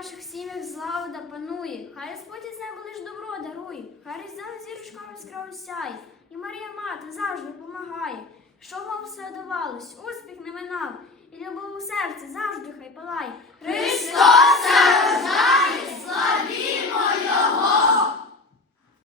наших сім'ях злагода панує, хай Господь із неба лиш добро дарує, хай різдана зірочками яскраво сяє, і Марія Мати завжди помагає. Що вам все давалось, успіх не минав, і любов у серці завжди хай палає.